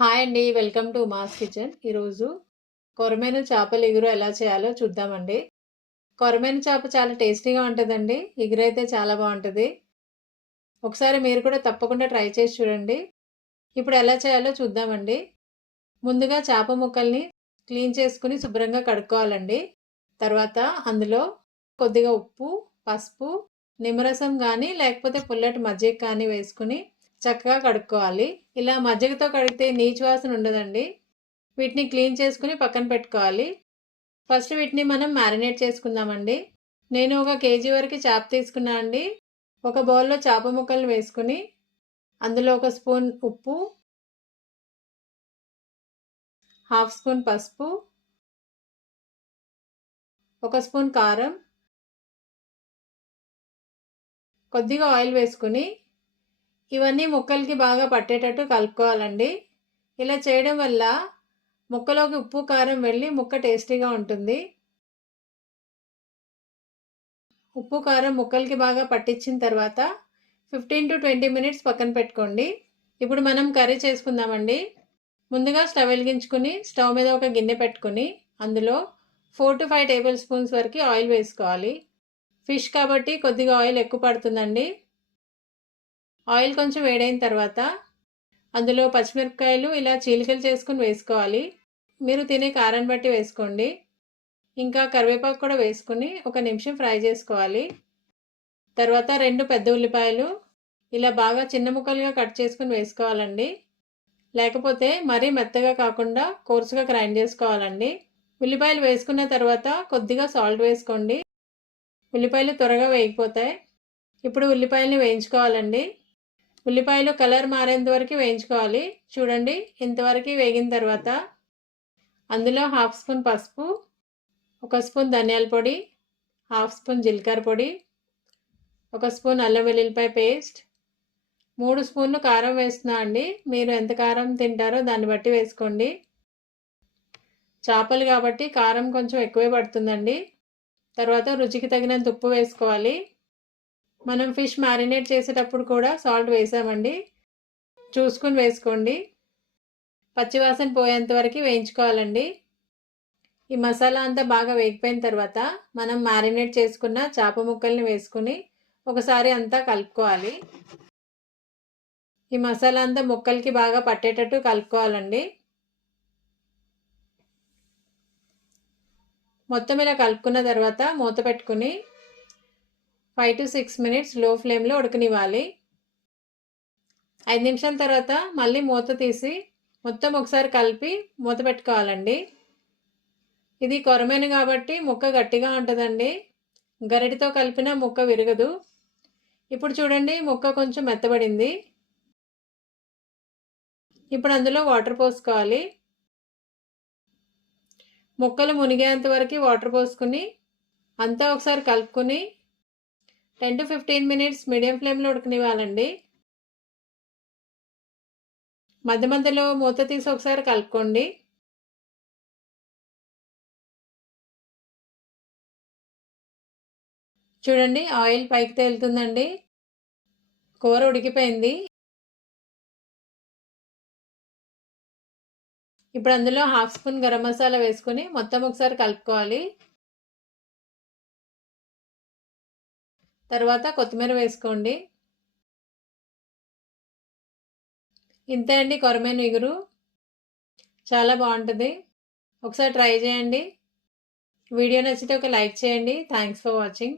Hi అండి welcome to mass kitchen. ఈరోజు కొరమేను చేపల ఎగురు ఎలా చేయాలో చూద్దామండి. కొరమేను చేప చాలా టేస్టీగా ఉంటుందండి ఎగురైతే చాలా బాగుంటుంది. ఒకసారి మీరు కూడా తప్పకుండా ట్రై చేసి చూడండి. ఇప్పుడు ఎలా చేయాలో చూద్దామండి. ముందుగా చేప ముక్కల్ని క్లీన్ చేసుకుని శుభ్రంగా కడుక్కోవాలండి. తర్వాత అందులో కొద్దిగా ఉప్పు పసుపు నిమ్మరసం కానీ లేకపోతే పుల్లటి మజ్జిగ కానీ వేసుకుని చక్కగా కడుక్కోవాలి. ఇలా మజ్జిగతో కడిగితే నీచు వాసన ఉండదండి. వీటిని క్లీన్ చేసుకుని పక్కన పెట్టుకోవాలి. ఫస్ట్ వీటిని మనం మ్యారినేట్ చేసుకుందామండి. నేను ఒక కేజీ వరకు చేప తీసుకున్నా అండి. ఒక బౌల్లో చేప ముక్కలు వేసుకుని అందులో ఒక స్పూన్ ఉప్పు హాఫ్ స్పూన్ పసుపు ఒక స్పూన్ కారం కొద్దిగా ఆయిల్ వేసుకుని ఇవన్నీ ముక్కలకి బాగా పట్టేటట్టు కలుపుకోవాలండి. ఇలా చేయడం వల్ల ముక్కలోకి ఉప్పు కారం వెళ్ళి ముక్క టేస్టీగా ఉంటుంది. ఉప్పు కారం ముక్కలకి బాగా పట్టించిన తర్వాత ఫిఫ్టీన్ టు ట్వంటీ మినిట్స్ పక్కన పెట్టుకోండి. ఇప్పుడు మనం కర్రీ చేసుకుందామండి. ముందుగా స్టవ్ వెలిగించుకుని స్టవ్ మీద ఒక గిన్నె పెట్టుకుని అందులో four to five table spoons వరకు ఆయిల్ వేసుకోవాలి. ఫిష్ కాబట్టి కొద్దిగా ఆయిల్ ఎక్కువ పడుతుందండి. ఆయిల్ కొంచెం వేడైన తర్వాత అందులో పచ్చిమిరపకాయలు ఇలా చీలికలు చేసుకుని వేసుకోవాలి. మీరు తినే కారం బట్టి వేసుకోండి. ఇంకా కరివేపాకు కూడా వేసుకుని ఒక నిమిషం ఫ్రై చేసుకోవాలి. తర్వాత రెండు పెద్ద ఉల్లిపాయలు ఇలా బాగా చిన్న ముక్కలుగా కట్ చేసుకుని వేసుకోవాలండి. లేకపోతే మరీ మెత్తగా కాకుండా కోర్సుగా గ్రైండ్ చేసుకోవాలండి. ఉల్లిపాయలు వేసుకున్న తర్వాత కొద్దిగా సాల్ట్ వేసుకోండి. ఉల్లిపాయలు త్వరగా వేగిపోతాయి. ఇప్పుడు ఉల్లిపాయలని వేయించుకోవాలండి. ఉల్లిపాయలు కలర్ మారేంత వరకు వేయించుకోవాలి. చూడండి ఇంతవరకు వేగిన తర్వాత అందులో హాఫ్ స్పూన్ పసుపు ఒక స్పూన్ ధనియాల పొడి హాఫ్ స్పూన్ జీలకర్ర పొడి ఒక స్పూన్ అల్లం వెల్లుల్లిపాయ పేస్ట్ మూడు స్పూన్లు కారం వేస్తున్నా అండి. మీరు ఎంత కారం తింటారో దాన్ని బట్టి వేసుకోండి. చేపలు కాబట్టి కారం కొంచెం ఎక్కువే పడుతుందండి. తర్వాత రుచికి తగినంత ఉప్పు వేసుకోవాలి. మనం ఫిష్ మ్యారినేట్ చేసేటప్పుడు కూడా సాల్ట్ వేసామండి. చూసుకుని వేసుకోండి. పచ్చివాసన పోయేంత వరకు వేయించుకోవాలండి. ఈ మసాలా అంతా బాగా వేగిపోయిన తర్వాత మనం మ్యారినేట్ చేసుకున్న చేప ముక్కల్ని వేసుకుని ఒకసారి అంతా కలుపుకోవాలి. ఈ మసాలా అంతా ముక్కలకి బాగా పట్టేటట్టు కలుపుకోవాలండి. మొత్తం ఇలా కలుపుకున్న తర్వాత మూత పెట్టుకుని ఫైవ్ టు సిక్స్ మినిట్స్లో ఫ్లేమ్లో ఉడకనివ్వాలి. ఐదు నిమిషాల తర్వాత మళ్ళీ మూత తీసి మొత్తం ఒకసారి కలిపి మూత పెట్టుకోవాలండి. ఇది కొరమైన కాబట్టి ముక్క గట్టిగా ఉంటుందండి. గరిటితో కలిపిన ముక్క విరగదు. ఇప్పుడు చూడండి ముక్క కొంచెం మెత్తబడింది. ఇప్పుడు అందులో వాటర్ పోసుకోవాలి. ముక్కలు మునిగేంత వరకు వాటర్ పోసుకుని అంతా ఒకసారి కలుపుకొని ten to fifteen minutes medium ఫ్లేమ్లో ఉడకనివ్వాలండి మధ్య మధ్యలో మూత తీసి ఒకసారి కలుపుకోండి. చూడండి ఆయిల్ పైకి తేలుతుందండి. కూర ఉడికిపోయింది. ఇప్పుడు అందులో హాఫ్ స్పూన్ గరం మసాలా వేసుకొని మొత్తం ఒకసారి కలుపుకోవాలి. తర్వాత కొత్తిమీర వేసుకోండి. ఇంతే అండి కొరమేను ఇగురు. చాలా బాగుంటుంది. ఒకసారి ట్రై చేయండి. వీడియో నచ్చితే ఒక లైక్ చేయండి. Thanks for watching.